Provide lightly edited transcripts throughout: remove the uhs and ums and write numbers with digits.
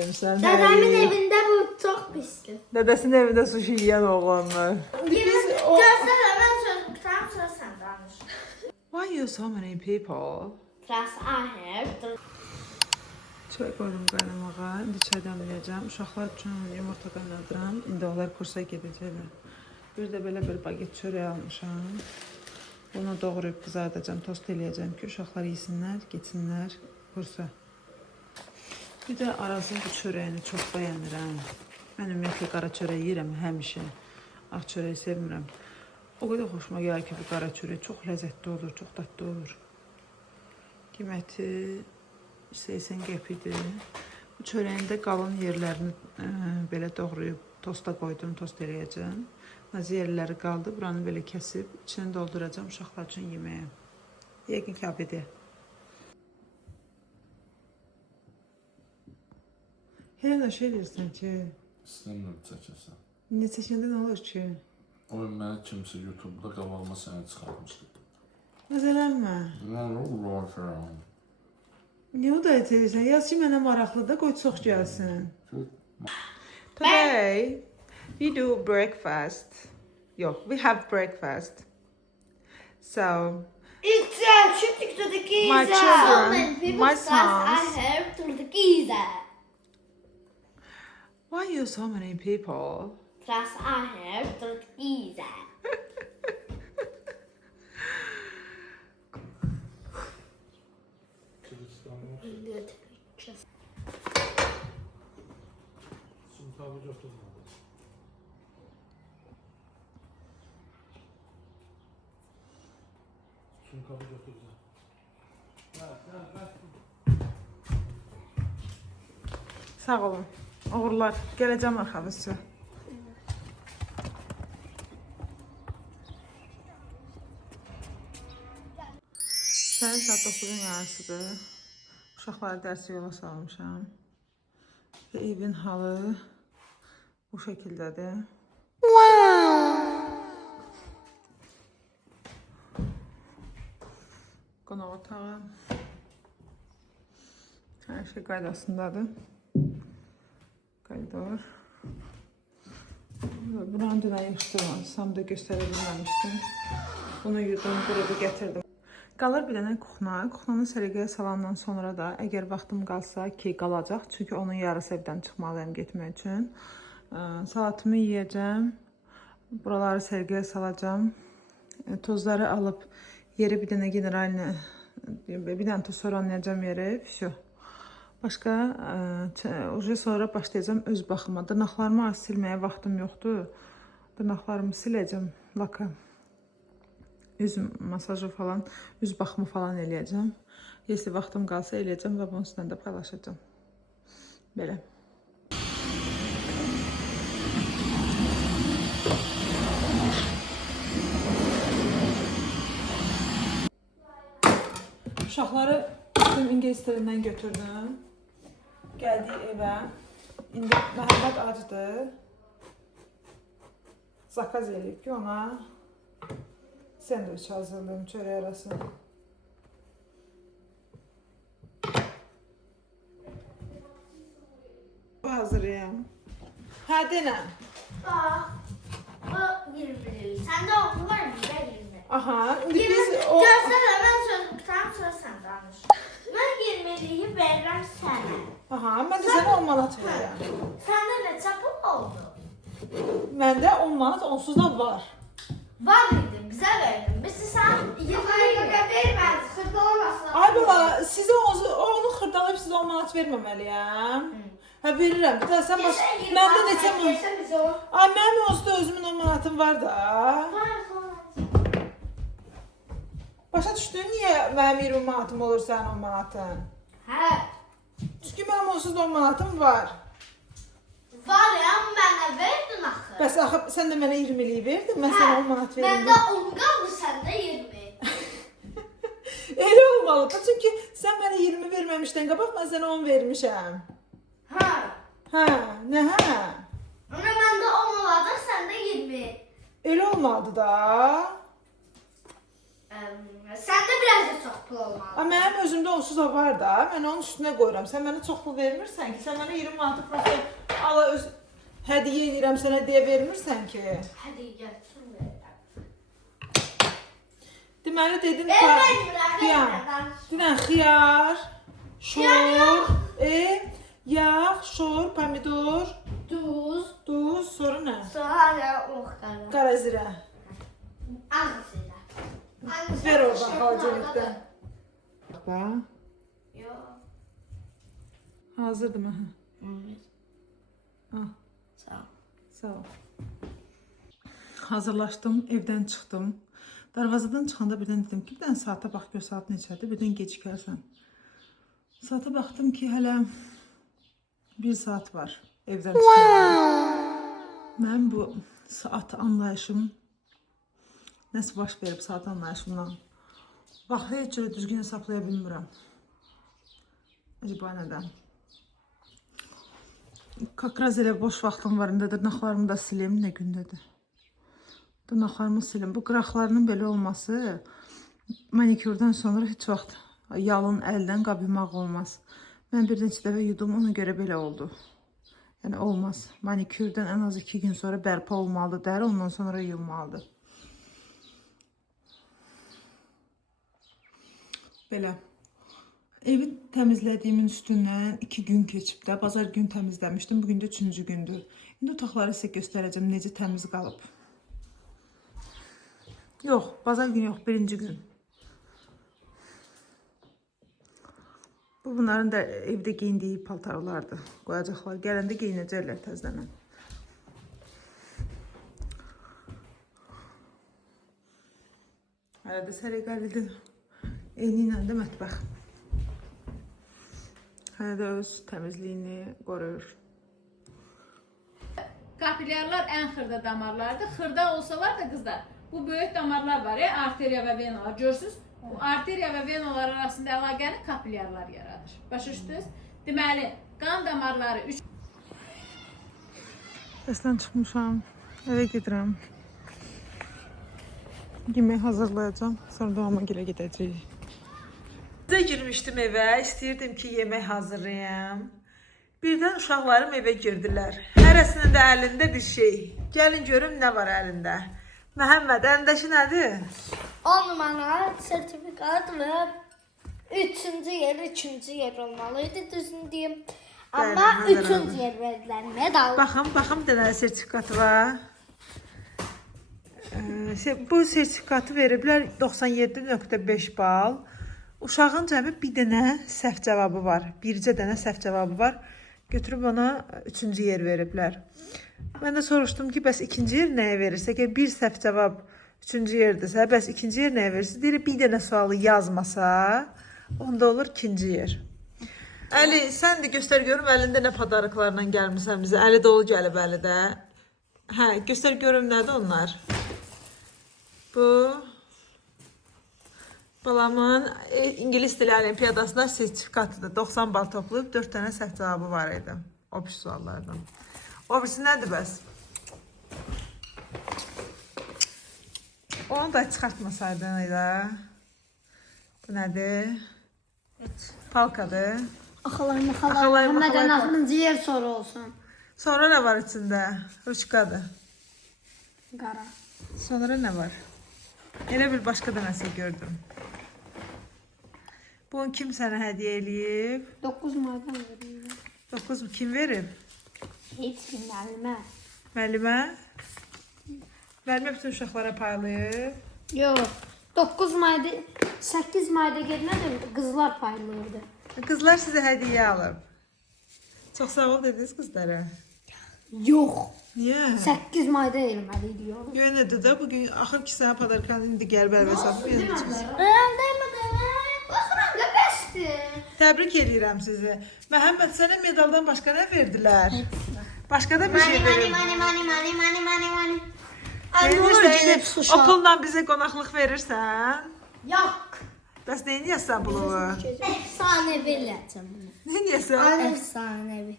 Dədəmin evində bu çox pisdir. Dədəsinin evində sushi yiyən oğlanlar. Görsələ, mən söz qutam, sonra sən danış. Why you so many people? Plus I have. Çay qoydum qaynamağa. İndi çay dəmləyəcəm. Uşaqlar üçün yumurta qaynadıram. İndi onlar kursa gedəcəklər. Bir də belə bir baget çörək almışam. Bunu doğrayıb qızardacağım, tost eləyəcəm ki, uşaqlar yesinlər, getsinlər kursa. Bir də Arazın bu çörəyini çox bəyənirəm. Mən ümumiyyətlə qara çörək yeyirəm həmişə. Ağ çörəyi sevmirəm. O qədər xoşuma gəlir ki, bu qara çörək çox ləzzətli olur, çox dadlı olur. Qiyməti 80 qəpidir. Bu çörəyin də qalın yerlərini belə doğrayıb tosta qoydum, tost eləyəcəm. Nazi yerləri qaldı, buranı belə kəsib, içini dolduracağım uşaqlar üçün yeməyə. Yəqin ki, abidə. Helena şey deyirsən ki... İstəmirəm çəkəsən. Ne çəkəndə nə olur ki? O mənə kimsə YouTube'da qabağıma səni çıxartmışdı. Məzələnmə. Nə olur falan. Niyə o da edirsən? Yaz ki, mənə maraqlıdır, qoy çox gəlsin. Today, we do breakfast. Yox, we have breakfast. So, It's shooting to the geezer. My children, my I sons. have to the geezer. Why you so many people? Plus I have to the geezer. Sağ olun. Uğurlar. Gələcəm arxavızca. Səhər saat 9-un yarısıdır. Uşaqları dərsi yola salmışam. Və evin halı bu şəkildədir. Qonaq otağı. Hər şey qaydasındadır. Koridor. Buranı dünən yıxışdırmasam da göstərə bilməmişdim. Bunu yudum, qurudu gətirdim. Qalır bir dənə kuxna. Kuxnanı səliqəyə salandan sonra da əgər vaxtım qalsa ki, qalacaq. Çünki onun yarısı evdən çıxmalıyım getmək üçün. Salatımı yiyəcəm. Buraları səliqəyə salacağım. Tozları alıb yeri bir dənə generalini, bir dənə toz soranlayacağım yeri. Всё. Başqa, sonra başlayacağım öz baxıma. Dırnaqlarımı az silməyə vaxtım yoxdur. Dırnaqlarımı siləcəm, laka. Üz masajı falan, üz baxımı falan eləyəcəm. Если vaxtım qalsa eləyəcəm və bunun üstündə də paylaşacağım. Belə. Uşaqları İngilis dilindən götürdüm. Gəldik evə. İndi Məhəmməd acıdır. Zakaz eləyib ki, ona sendviç hazırlayayım çörək arasına. Hazırlayayım. Hə, denəm. Bax, bu 20'lik. Səndə oğlu var mı? Bizdə 20. Aha, indi biz o... Görsələ, mən söz qutam, sonra sən danış. Mən 20'liyi verirəm sənə. Aha, mən də sənə 10 manat verirəm. Səndə neçə pul oldu? Məndə 10 manat onsuz da var. Var idi, bizə verdin. Biz sən 20'liyi vermədi, xırda olmasın. Ay bala, sizə onu xırdalayıb sizə 10 manat verməməliyəm. Hə, verirəm. Bir də sən baş... Məndə neçə manat... Ay, mənim onsuz da özümün 10 manatım var da. Başa düşdün, niyə mənim 20 manatım olur sənin 10 manatın? Hə. Çünki mənim onsuz da 10 manatım var. Var ya, mənə verdin axı. Bəs axı, sən də mənə 20'liyi verdin, mən sənə 10 manat verdim. Məndə 10 qaldı, səndə 20. Elə olmalıdır, çünki sən mənə 20 verməmişdən qabaq, mən sənə 10 vermişəm. Hə. Hə, nə hə? Ona məndə 10 olacaq, səndə 20. Elə olmalıdır da. Səndə biraz da çox pul olmalı. Amma mənim özümdə onsuz da var da. Mən onun üstünə qoyuram. Sən mənə çox pul vermirsən ki. Sən mənə 20 manat prosta ala öz hədiyyə edirəm sənə deyə vermirsən ki. Hadi gəlsin verirəm. Deməli dedin Vermirəm. Dünən xiyar, şor, yağ, şor, pomidor, duz, sonra nə? Sonra muxtarı. Qara zirə. Ağzıyla. Ver oradan xalacalıqdan. Bax. Yox. Hazırdır mı? Ah, Sağ ol. sağ ol. Hazırlaşdım, evdən çıxdım. Darvazadan çıxanda birdən dedim ki, bir dənə saata bax gör saat neçədir, birdən gecikərsən. Saata baxdım ki, hələ 1 saat var evdən çıxıyorum. Mən bu saat anlayışım nəsə baş verib saat anlayışımdan. Vaxtı heç cürə düzgün hesablaya bilmirəm. Acaba nədən? Kakraz elə boş vaxtım var, indi dırnaqlarımı da silim, nə gündədir. Dırnaqlarımı silim. Bu qıraqlarının belə olması manikürdən sonra heç vaxt yalın əldən qabımaq olmaz. Mən bir neçə dəfə yudum, ona görə belə oldu. Yəni olmaz. Manikürdən ən az 2 gün sonra bərpa olmalıdır dəri, ondan sonra yuyulmalıdır. Belə. Evi təmizlədiyimin üstündən 2 gün keçib də, bazar gün təmizləmişdim. Bugün də 3-cü gündür. İndi otaqları sizə göstərəcəm, necə təmiz qalıb. Yox, bazar gün yox, 1-ci gün. Bu, bunların da evdə geyindiyi paltarlardır. Qoyacaqlar, gələndə geyinəcəklər təzlənən. Hələ də sərəqəlidir. Eyni ilə də mətbəx. Hələ də öz təmizliyini qoruyur. Kapilyarlar ən xırda damarlardır. Xırda olsalar da qızlar, bu böyük damarlar var ya, arteriya və venalar. Görürsünüz, bu arteriya və venalar arasında əlaqəni kapilyarlar yaradır. Başa düşdünüz? Deməli, qan damarları 3 Dərsdən çıxmışam, evə gedirəm. Yemək hazırlayacağım, sonra doğuma gilə gedəcəyik. Bizə girmişdim evə, istəyirdim ki, yemək hazırlayam. Birdən uşaqlarım evə girdilər. Hərəsinin də əlində bir şey. Gəlin görüm nə var əlində. Məhəmməd, əlindəki nədir? 10 manat sertifikat və 3-cü yer olmalıydı, düzünü deyim. Amma Bəli, 3-cü yer verdilər, medal. Baxım, dənə sertifikatı var. Bu sertifikatı veriblər 97.5 bal. Uşağın cəmi bir dənə səhv cavabı var. Bircə dənə səhv cavabı var. Götürüb ona 3-cü yer veriblər. Mən də soruşdum ki, bəs 2-ci yer nəyə verirsə? Əgər bir səhv cavab 3-cü yerdirsə, bəs 2-ci yer nəyə verirsə? Deyir, bir dənə sualı yazmasa, onda olur 2-ci yer. Əli, sən də göstər görüm əlində nə padarıqlarla gəlmirsən bizə. Əli dolu gəlib əli də. Hə, göstər görüm nədir onlar. Bu balamın İngilis dili olimpiyadasında sertifikatıdır. 90 bal toplayıb 4 dənə səhv cavabı var idi. O bir suallardan. O birisi nədir bəs? Onu da çıxartmasaydın elə. Bu nədir? Palkadır. Axalayım, Axalayım, Mədən axalayım. 6-cı yer soru olsun. Sonra nə var içində? Ruçkadır. Qara. Sonra nə var? Elə bir başqa da nəsə gördüm. Bunu kim sənə hədiyyə eləyib? 9 maydan verirlər. 9 kim verib? Heç kim müəllimə. Müəllimə? Müəllimə bütün uşaqlara paylayıb. Yox. 9 mayda, 8 mayda gedmədim, qızlar paylayırdı. Qızlar sizə hədiyyə alıb. Çox sağ ol dediniz qızlara. Yox. Niyə? 8 mayda eləməli diyor. Yönədir də bugün axır ki sənə padarkanı indi gəlib əlbəsat. Baxıram da bəsdir. Təbrik edirəm sizi. Məhəmməd sənə medaldan başqa nə verdilər? Başqa da bir şey verir. Mani. O pulla bizə qonaqlıq verirsən? Yox. Bəs nə edirsən pulu? Əfsanəvi eləyəcəm bunu. Nə edirsən? Əfsanəvi.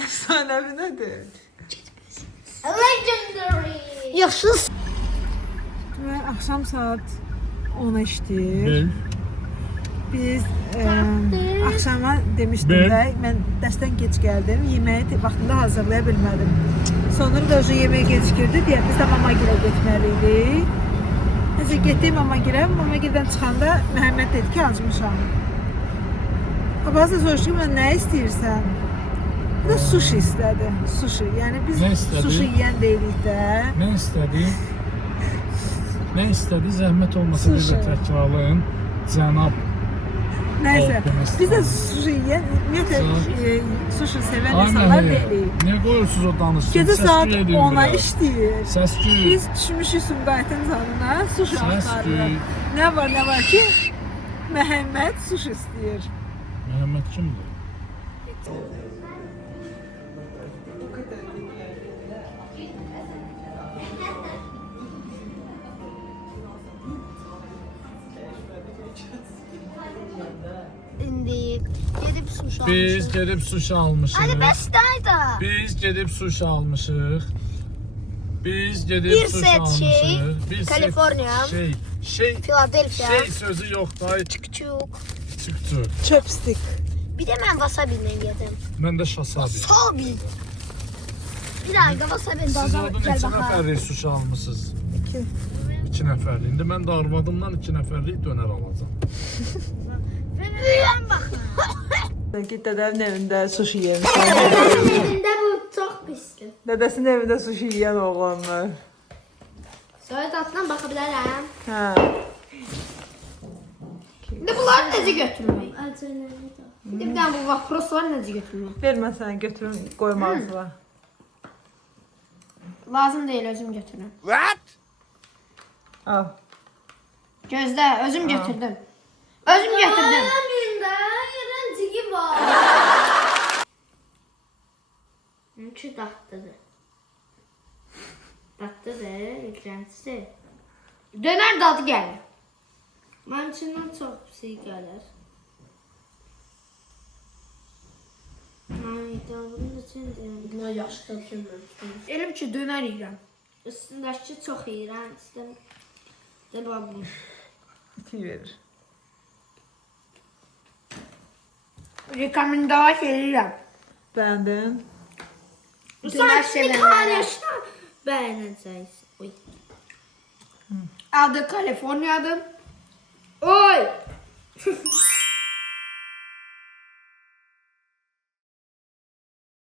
Əfsanəvi nədir? Legendary. Yaxşı. Və axşam saat 10-a işləyir. Biz axşama demişdim Ben- də, mən dərsdən geç gəldim. Yeməyi vaxtında hazırlaya bilmədim. Sonra da o yemək gecikirdi deyə biz də mamagilə getməli idik. Nəsə getdik mamagilə. Mamagildən çıxanda Məhəmməd dedi ki, acmışam. Babası soruşdu ki, mən nə istəyirsən? Bir də sushi istədi. Sushi. Yəni biz Nə istədi? sushi yeyən deyilik də. Nə istədi? Nə istədi? Zəhmət olmasa bir də Sushi. təkrarlayın. Cənab Nəysə, Optimist. biz də sushi yeyən, ümumiyyətlə sushi sevən Ay insanlar mənə, deyilik. niyə qoyursunuz o danışsın? Gecə Səs-küy saat edin 10-a biraz. işləyir. Səs-küy. Biz düşmüşük Sumqayıtın zadına, sushi Səs-küy. axtarırıq. Nə var ki, Məhəmməd sushi istəyir. Məhəmməd kimdir? İndi gedib sushi Biz gedib sushi almışıq. Hadi bəs dayda. Biz gedib sushi almışıq. Biz gedib Bir sushi set almışıq. şey, Bir set Kaliforniya. Şey, Philadelphia. şey sözü yok da Küçük. çıktı. Chopstick. Bir də mən wasabi ilə yedim. Mən də şasabi. Wasabi. Bir dakika wasabi Siz dadı orada gel neçə bakalım. nəfərlik sushi almışsınız? 2. 2 nəfərlik. İndi mən də arvadımdan 2 nəfərlik dönər alacağam. Büyüyen bak. Git dədəmin evində sushi yemişəm. Elinde bu çok pisli. Dədəsinin evində sushi yeyən oğlanlar. Sonra tatlıdan bakabilirim. Hə. Bir de bunları necə götürmək? Bir de bir tane bu vapros var necə götürmək? Vermə sənə götürüm, qoymazlar. Lazım değil özüm götürürüm. Al. Gözde özüm götürdüm. Özüm götürdüm. Cigi var. Çünkü tatlıdır. Tatlıdır, yüklentisi. Döner dadı gelir. Mənim içindən çox şey gəlir. Hayda, bunun içində. Buna yaşlı bilmirəm. Elim ki döner yiyeceğim. Üstündəki çox iyrəncdir. De bax bu. İti verir. Rekomendasyon edeceğim. Bəyəndin? Döner sevenlere. Bəyənəcəksən. Oy. Adı Kaliforniya'dır. Oy!